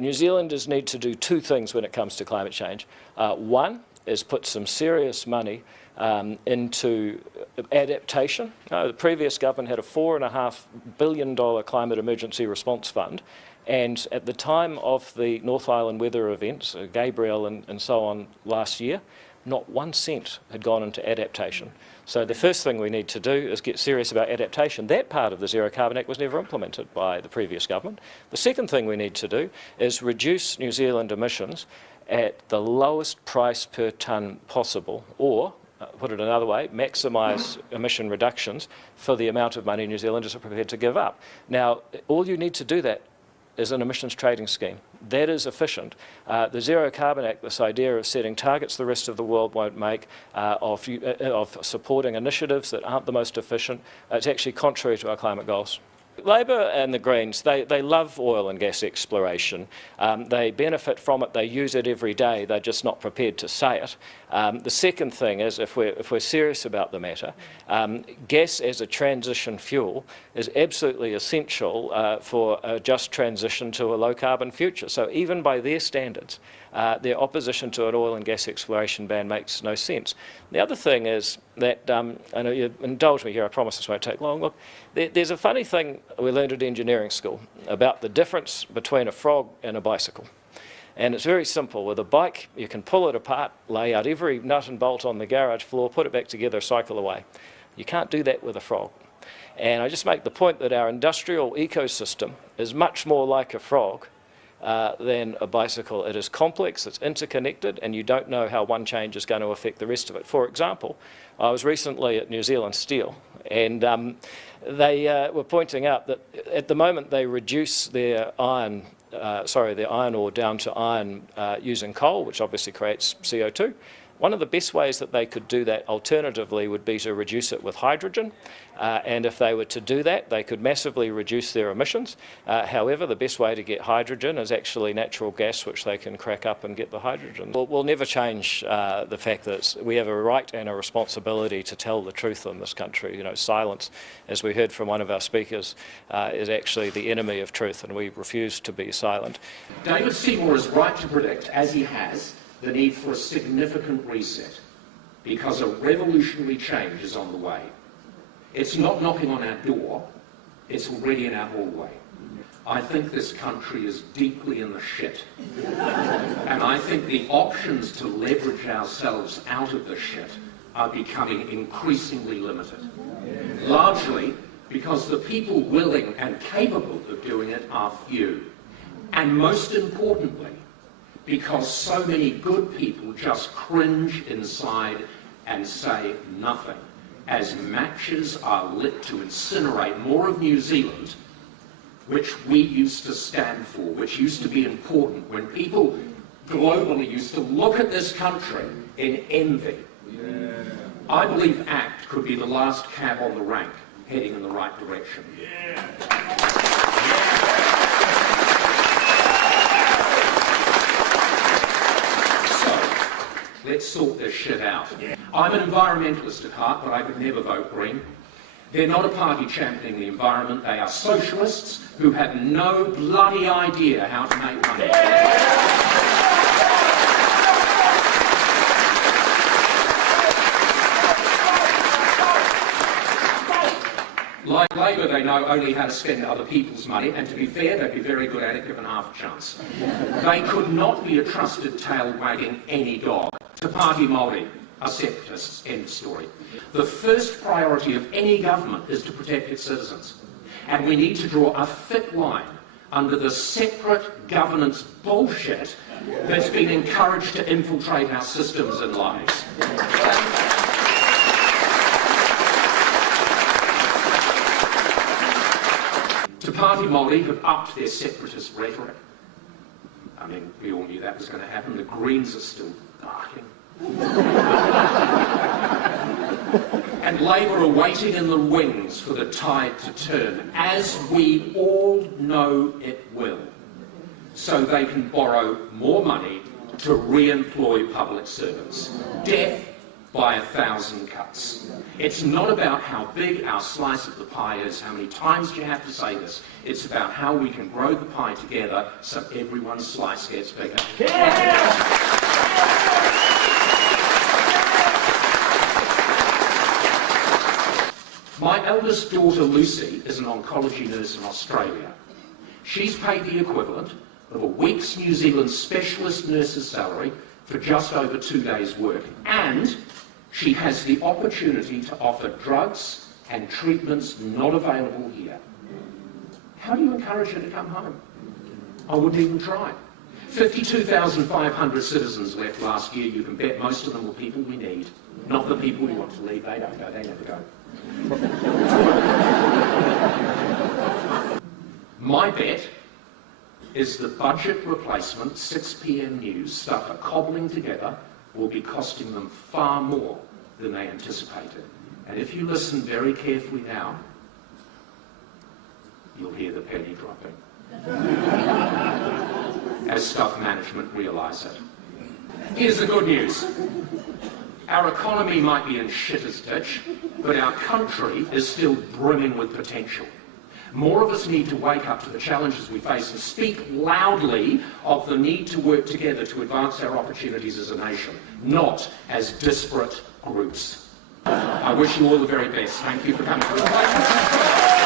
New Zealanders need to do two things when it comes to climate change. One is put some serious money into adaptation. The previous government had a $4.5 billion climate emergency response fund, and at the time of the North Island weather events, Gabriel and so on last year, not 1 cent had gone into adaptation. So the first thing we need to do is get serious about adaptation. That part of the Zero Carbon Act was never implemented by the previous government. The second thing we need to do is reduce New Zealand emissions at the lowest price per tonne possible, or put it another way, maximise emission reductions for the amount of money New Zealanders are prepared to give up. Now, all you need to do that is an emissions trading scheme. That is efficient. The Zero Carbon Act, this idea of setting targets the rest of the world won't make, of supporting initiatives that aren't the most efficient, it's actually contrary to our climate goals. Labor and the Greens, they love oil and gas exploration. They benefit from it, they use it every day, they're just not prepared to say it. The second thing is, if we're serious about the matter, gas as a transition fuel is absolutely essential for a just transition to a low-carbon future. So even by their standards, their opposition to an oil and gas exploration ban makes no sense. The other thing is that, I know you indulge me here, I promise this won't take long. Look, there's a funny thing we learned at engineering school about the difference between a frog and a bicycle. And it's very simple. With a bike, you can pull it apart, lay out every nut and bolt on the garage floor, put it back together, cycle away. You can't do that with a frog. And I just make the point that our industrial ecosystem is much more like a frog than a bicycle. It is complex, it's interconnected, and you don't know how one change is going to affect the rest of it. For example, I was recently at New Zealand Steel, and they were pointing out that at the moment they reduce their iron ore down to iron using coal, which obviously creates CO2. One of the best ways that they could do that alternatively would be to reduce it with hydrogen, and if they were to do that, they could massively reduce their emissions. However, the best way to get hydrogen is actually natural gas, which they can crack up and get the hydrogen. We'll never change the fact that we have a right and a responsibility to tell the truth in this country. You know, silence, as we heard from one of our speakers, is actually the enemy of truth, and we refuse to be silent. David Seymour is right to predict, as he has, the need for a significant reset, because a revolutionary change is on the way. It's not knocking on our door, it's already in our hallway. I think this country is deeply in the shit. And I think the options to leverage ourselves out of the shit are becoming increasingly limited. Largely because the people willing and capable of doing it are few. And most importantly, because so many good people just cringe inside and say nothing, as matches are lit to incinerate more of New Zealand, which we used to stand for, which used to be important, when people globally used to look at this country in envy. Yeah. I believe ACT could be the last cab on the rank, heading in the right direction. Yeah. Let's sort this shit out. I'm an environmentalist at heart, but I could never vote Green. They're not a party championing the environment. They are socialists who have no bloody idea how to make money. Like Labour, they know only how to spend other people's money, and to be fair, they'd be very good at it given half a chance. They could not be a trusted tail wagging any dog. To Party Māori are separatists, end of story. The first priority of any government is to protect its citizens. And we need to draw a thick line under the separate governance bullshit that's been encouraged to infiltrate our systems and lives. To Party Māori have upped their separatist rhetoric. I mean, we all knew that was going to happen. The Greens are still barking. And Labour are waiting in the wings for the tide to turn, as we all know it will, so they can borrow more money to re-employ public servants. Death by 1,000 cuts. It's not about how big our slice of the pie is, how many times do you have to say this. It's about how we can grow the pie together so everyone's slice gets bigger. My eldest daughter Lucy is an oncology nurse in Australia. She's paid the equivalent of a week's New Zealand specialist nurse's salary for just over 2 days' work, and she has the opportunity to offer drugs and treatments not available here. How do you encourage her to come home? I wouldn't even try. 52,500 citizens left last year. You can bet most of them were people we need, not the people we want to leave. They don't go, they never go. My bet is the budget replacement, 6 p.m. news, stuff are cobbling together, will be costing them far more than they anticipated. And if you listen very carefully now, you'll hear the penny dropping. As staff management realise it. Here's the good news. Our economy might be in shitter's ditch, but our country is still brimming with potential. More of us need to wake up to the challenges we face and speak loudly of the need to work together to advance our opportunities as a nation, not as disparate groups. I wish you all the very best. Thank you for coming.